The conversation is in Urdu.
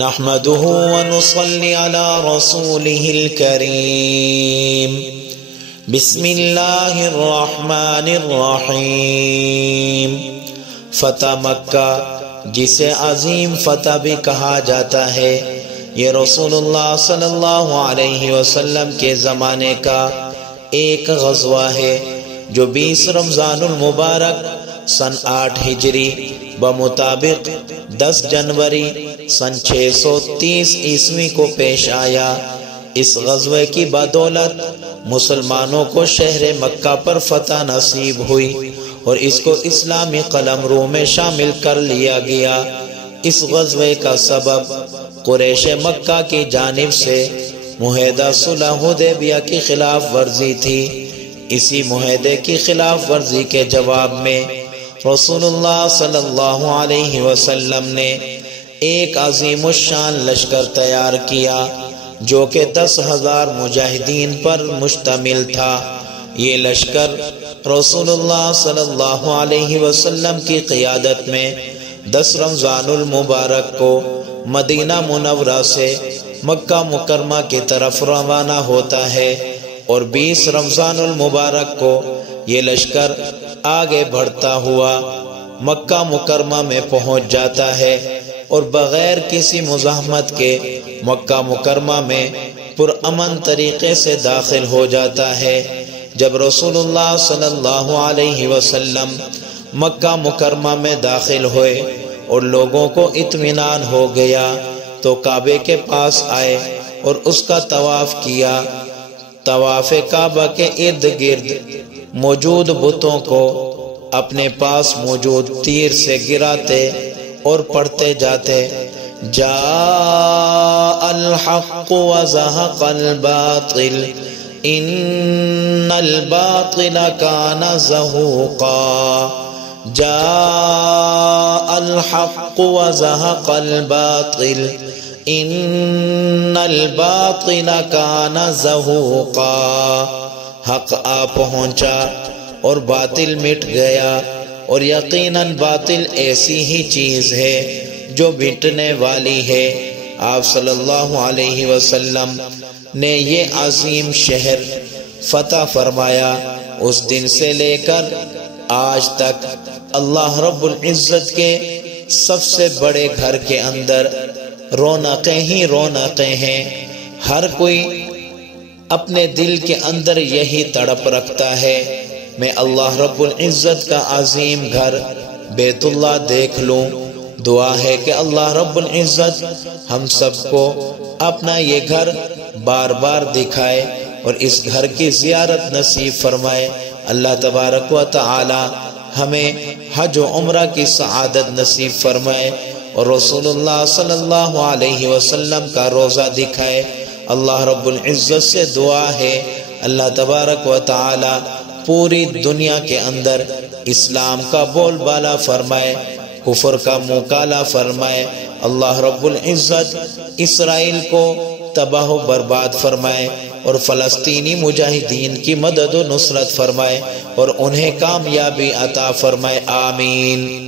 نحمده ونصلي على رسوله الكريم بسم الله الرحمن الرحیم۔ فتح مکہ جسے عظیم فتح بھی کہا جاتا ہے، یہ رسول اللہ صلی اللہ علیہ وسلم کے زمانے کا ایک غزوہ ہے جو 20 رمضان المبارک سن 8 ہجری بمطابق 10 جنوری سن 630 عیسوی کو پیش آیا۔ اس غزوے کی بدولت مسلمانوں کو شہر مکہ پر فتح نصیب ہوئی اور اس کو اسلامی قلمرو میں شامل کر لیا گیا۔ اس غزوے کا سبب قریش مکہ کی جانب سے معاہدہ صلح حدیبیہ کی خلاف ورزی تھی۔ اسی معاہدے کی خلاف ورزی کے جواب میں رسول اللہ صلی اللہ علیہ وسلم نے ایک عظیم الشان لشکر تیار کیا جو کہ 10,000 مجاہدین پر مشتمل تھا۔ یہ لشکر رسول اللہ صلی اللہ علیہ وسلم کی قیادت میں 10 رمضان المبارک کو مدینہ منورہ سے مکہ مکرمہ کی طرف روانہ ہوتا ہے اور 20 رمضان المبارک کو یہ لشکر آگے بڑھتا ہوا مکہ مکرمہ میں پہنچ جاتا ہے اور بغیر کسی مزاحمت کے مکہ مکرمہ میں پرامن طریقے سے داخل ہو جاتا ہے۔ جب رسول اللہ صلی اللہ علیہ وسلم مکہ مکرمہ میں داخل ہوئے اور لوگوں کو اطمینان ہو گیا تو کعبے کے پاس آئے اور اس کا طواف کیا۔ طواف کعبہ کے ارد گرد موجود بتوں کو اپنے پاس موجود تیر سے گراتے اور پڑھتے جاتے، جاء الحق وزهق الباطل ان الباطل كان زهوقا، جاء الحق وزهق الباطل ان الباطل كان زهوقا، حق آ پہنچا اور باطل مٹ گیا، اور یقیناً باطل ایسی ہی چیز ہے جو مٹنے والی ہے۔ آپ صلی اللہ علیہ وسلم نے یہ عظیم شہر فتح فرمایا۔ اس دن سے لے کر آج تک اللہ رب العزت کے سب سے بڑے گھر کے اندر رونقیں ہی رونقیں ہیں۔ ہر کوئی اپنے دل کے اندر یہی تڑپ رکھتا ہے، میں اللہ رب العزت کا عظیم گھر بیت اللہ دیکھ لوں۔ دعا ہے کہ اللہ رب العزت ہم سب کو اپنا یہ گھر بار بار دکھائے اور اس گھر کی زیارت نصیب فرمائے۔ اللہ تبارک و تعالی ہمیں حج و عمرہ کی سعادت نصیب فرمائے اور رسول اللہ صلی اللہ علیہ وسلم کا روضہ دکھائے۔ اللہ رب العزت سے دعا ہے اللہ تبارک و تعالی پوری دنیا کے اندر اسلام کا بول بالا فرمائے، کفر کا منہ کالا فرمائے۔ اللہ رب العزت اسرائیل کو تباہ و برباد فرمائے اور فلسطینی مجاہدین کی مدد و نصرت فرمائے اور انہیں کامیابی عطا فرمائے، آمین۔